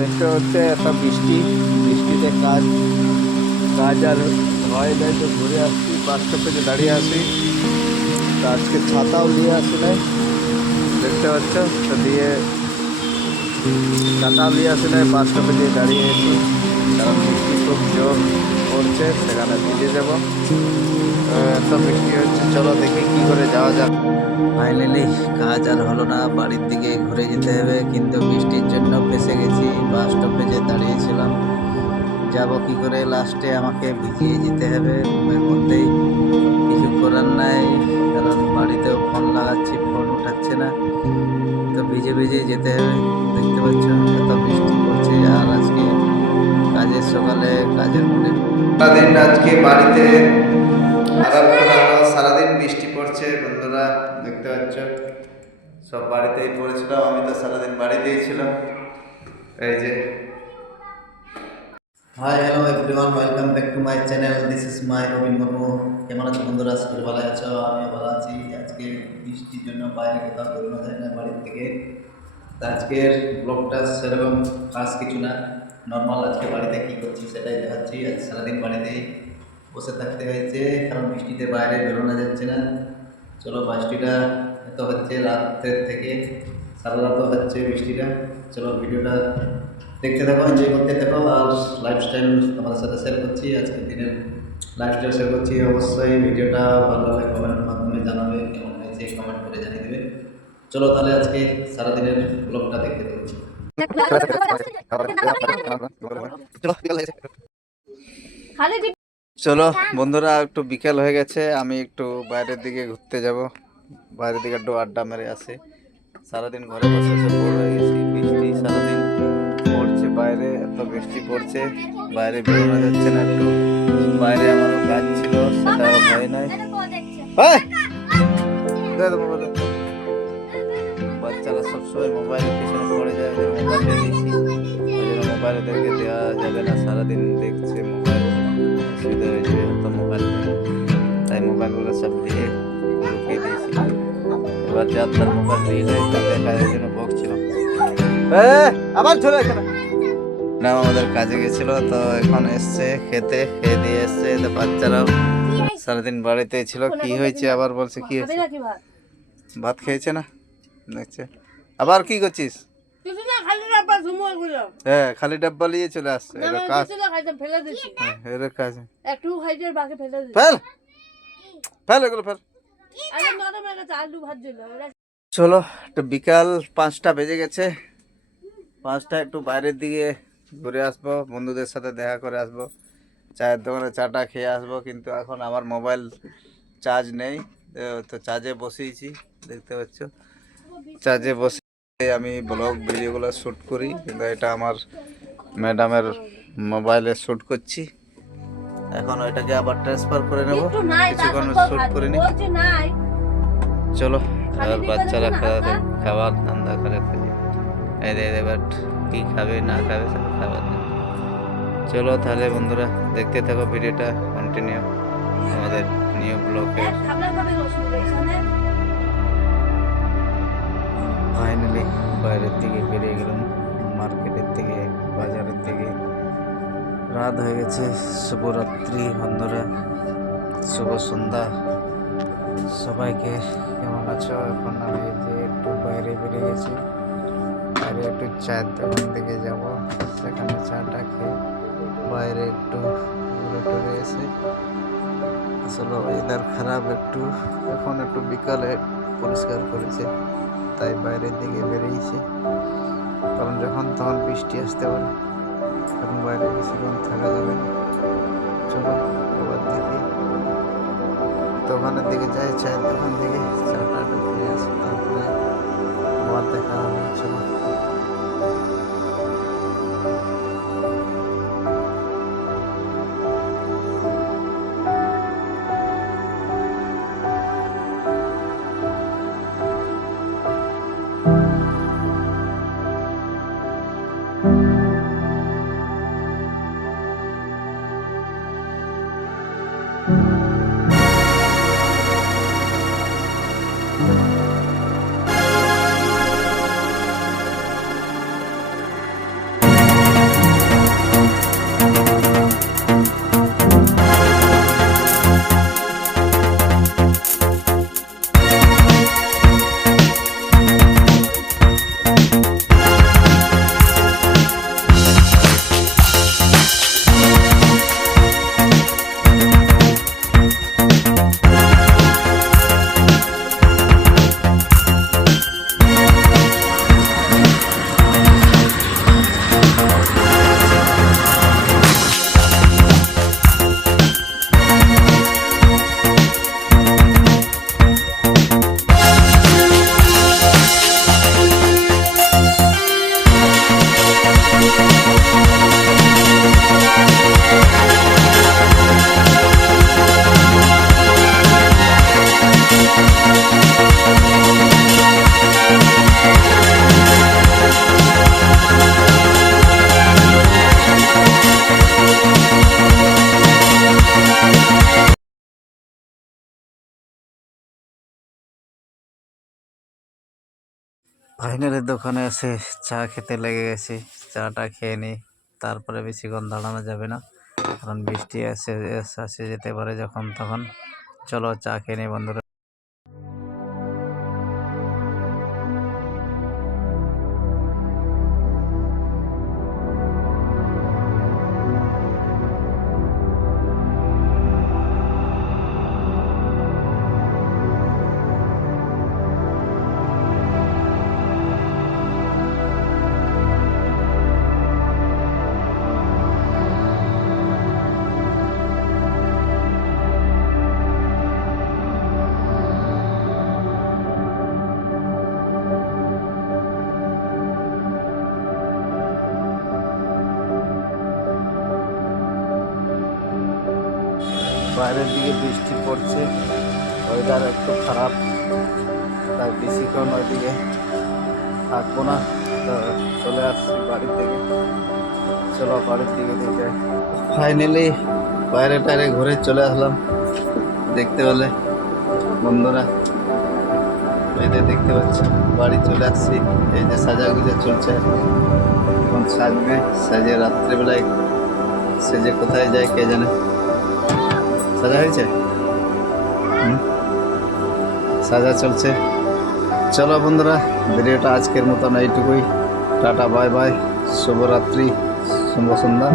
দেখতে হচ্ছে একটা বৃষ্টিতে কাজ কাজ আর হয় নাই, তো ঘুরে আসছি, বাস স্টপেজে দাঁড়িয়ে আছি। তো আজকে ছাতাও নিয়ে আসি নাই, দেখতে পাচ্ছ। তো দিয়ে ছাতাও নিয়ে আসি নাই, বাস স্টপেজে দাঁড়িয়ে আছি, কারণ বৃষ্টি খুব জোর পড়ছে, সেখানে ভিজে যাব। এত বৃষ্টি হচ্ছে, চলো দেখি কি করে যাওয়া যাক। ফাইনালি কাজ আর হলো না, বাড়ির দিকে ঘুরে যেতে হবে, কিন্তু বৃষ্টির জন্য ফেসে গেছি। বাস স্টপেজে দাঁড়িয়েছিলাম, যাব কি করে, লাস্টে আমাকে ভিজিয়ে যেতে হবে রুমের মধ্যেই। কিছু করার নাই, কারণ বাড়িতেও ফোন লাগাচ্ছি, ফোন উঠাচ্ছে না, তো ভিজে ভিজে যেতে হবে। দেখতে পাচ্ছ এত বৃষ্টি পড়ছে, আর আজকে কাজের সকালে কাজের মনে সারাদিন আজকে বাড়িতে আরাম করা হলো। সারাদিন বৃষ্টি পড়ছে বন্ধুরা, দেখতে পাচ্ছ সব বাড়িতেই পড়েছিলাম, আমি তো সারাদিন বাড়িতেই ছিলাম। এই যে hi hello everyone, welcome back to my channel, this is my Robin Murmu. কেমন আছো বন্ধুরা? আজকে ভালো আছো? আমি ভালো আছি। আজকে বৃষ্টির জন্য বাইরে কোথাও বেরোনো যায় না বাড়ির থেকে। তা আজকের ব্লগটা সেরকম খাস কিছু না, নর্মাল আজকে বাড়িতে কী করছি সেটাই দেখাচ্ছি। আজ সারাদিন বাড়িতেই বসে থাকতে হয়েছে, কারণ বৃষ্টিতে বাইরে বেরোনো যাচ্ছে না। চলো, বৃষ্টিটা এত হচ্ছে রাতের থেকে, সারা রাতও হচ্ছে বৃষ্টিটা। চলো ভিডিওটা দেখতে থাকো, এনজয় করতে থাকো, আর লাইফস্টাইল তোমাদের সাথে শেয়ার করছি। আজকের দিনের লাইফস্টাইল শেয়ার করছি। অবশ্যই ভিডিওটা ভালো লাগলে কমেন্টের মাধ্যমে জানাবে, কেমন হয়েছে কমেন্ট করে জানিয়ে দেবে। চলো তাহলে আজকে সারাদিনের ব্লগটা দেখতে থাকো। চলো বন্ধুরা, একটু বিকেল হয়ে গেছে, আমি একটু বাইরের দিকে ঘুরতে যাব, বাইরের দিকে একটু আড্ডা মেরে আসি। সারাদিন ঘরে বসে বসে বোর হয়ে গেছি, বৃষ্টি সারাদিন পড়ছে, বাইরে এত বৃষ্টি পড়ছে, বাইরে বেরোনো যাচ্ছে না। একটু বাইরে আমারও কাজ ছিল, সেটাও হয় নাই। বাচ্চারা সবসময় মোবাইলের পিছনে পড়ে যায়, যে মোবাইলে দিয়েছি, ওই জন্য মোবাইলে দেখে দেওয়া যাবে না, সারাদিন দেখছে মোবাইল, অসুবিধা হয়ে যাবে এত মোবাইল, তাই মোবাইলগুলো সব দিয়ে ঢুকিয়ে দিয়েছি। এবার যার তার মোবাইল নিয়ে যায়, তা দেখার জন্য বকছিল। আবার চলে এখানে না, আমাদের কাজে গেছিল, তো এখন এসছে খেতে, খেয়ে দিয়ে এসছে। তো বাচ্চারাও সারাদিন বাড়িতে ছিল। কি হয়েছে আবার বলছে, কি হয়েছে? ভাত খেয়েছে না, দেখছে। আবার কি করছিস? হ্যাঁ, খালি ডাব্বা নিয়ে চলে আসছে। চলো, একটু বিকাল 5টা বেজে গেছে, 5টা একটু বাইরের দিকে ঘুরে আসবো, বন্ধুদের সাথে দেখা করে আসবো, চায়ের দোকানে চাটা খেয়ে আসবো। কিন্তু এখন আমার মোবাইল চার্জ নেই, তো চার্জে বসিয়েছি, দেখতে পাচ্ছ। চার্জে বসে আমি ব্লগ ভিডিওগুলো শ্যুট করি, কিন্তু এটা আমার ম্যাডামের মোবাইলে শ্যুট করছি। এখন ওইটাকে আবার ট্রান্সফার করে নেব, কিছুক্ষণ শ্যুট করে নি। চলো, আর বাচ্চারা খাবার ধান্দা করে খুঁজে এবার কি খাবে না খাবে সব খাবার। চলো তাহলে বন্ধুরা, দেখতে থাকো ভিডিওটা কন্টিনিউ, আমাদের নিউ ব্লগে। ফাইনালি বাইরের দিকে বেরিয়ে গেলাম, মার্কেটের থেকে, বাজারের থেকে। রাত হয়ে গেছে, শুভরাত্রি বন্ধুরা, শুভ সন্ধ্যা সবাইকে। কেমন আছো? এখন আমি যে একটু বাইরে বেরিয়ে গেছি, বাইরে একটু চায়ের দোকান দিকে যাব, সেখানে চাটা খেয়ে বাইরে একটু ঘুরে টুরে এসে। আসলে ওয়েদার খারাপ একটু, এখন একটু বিকালে পরিষ্কার করেছে, তাই বাইরের দিকে বেরিয়েছি, কারণ যখন তখন বৃষ্টি আসতে পারে, এখন বাইরে বেশিক্ষণ থাকা যাবে না। চলো এবার দেখি দোকানের দিকে যাই, চায়ের দোকান দিকে চাটা একটু খেয়ে আসি, তারপরে আবার দেখা হবে। চলো। ফাইনালি দোকানে এসে চা খেতে লেগে গেছি। চাটা খেয়ে নিই, তারপরে বেশিক্ষণ দাঁড়ানো যাবে না, কারণ বৃষ্টি আসে যেতে পারে যখন তখন। চলো চা খেয়ে নিই বন্ধুরা। বাইরের দিকে বৃষ্টি পড়ছে, ওয়েদার একটু খারাপ, তাই বেশিক্ষণ ওইদিকে থাকবো না, তো চলে আসছি বাড়ির থেকে। চলো বাড়ির দিকে দেখে ফাইনালি বাইরে টাইরে ঘুরে চলে আসলাম। দেখতে পেলে বন্ধুরা, এই যে দেখতে পাচ্ছি বাড়ি চলে আসছি। এই যে সাজাগুজা চলছে, এখন সাজবে, সাজে রাত্রেবেলায় সেজে কোথায় যায় কে জানে। সাজা হয়েছে, সাজা চলছে। চলো বন্ধুরা, ভিডিওটা আজকের মতন এইটুকুই। টাটা, বাই বাই, শুভরাত্রি, শুভ সন্ধ্যা।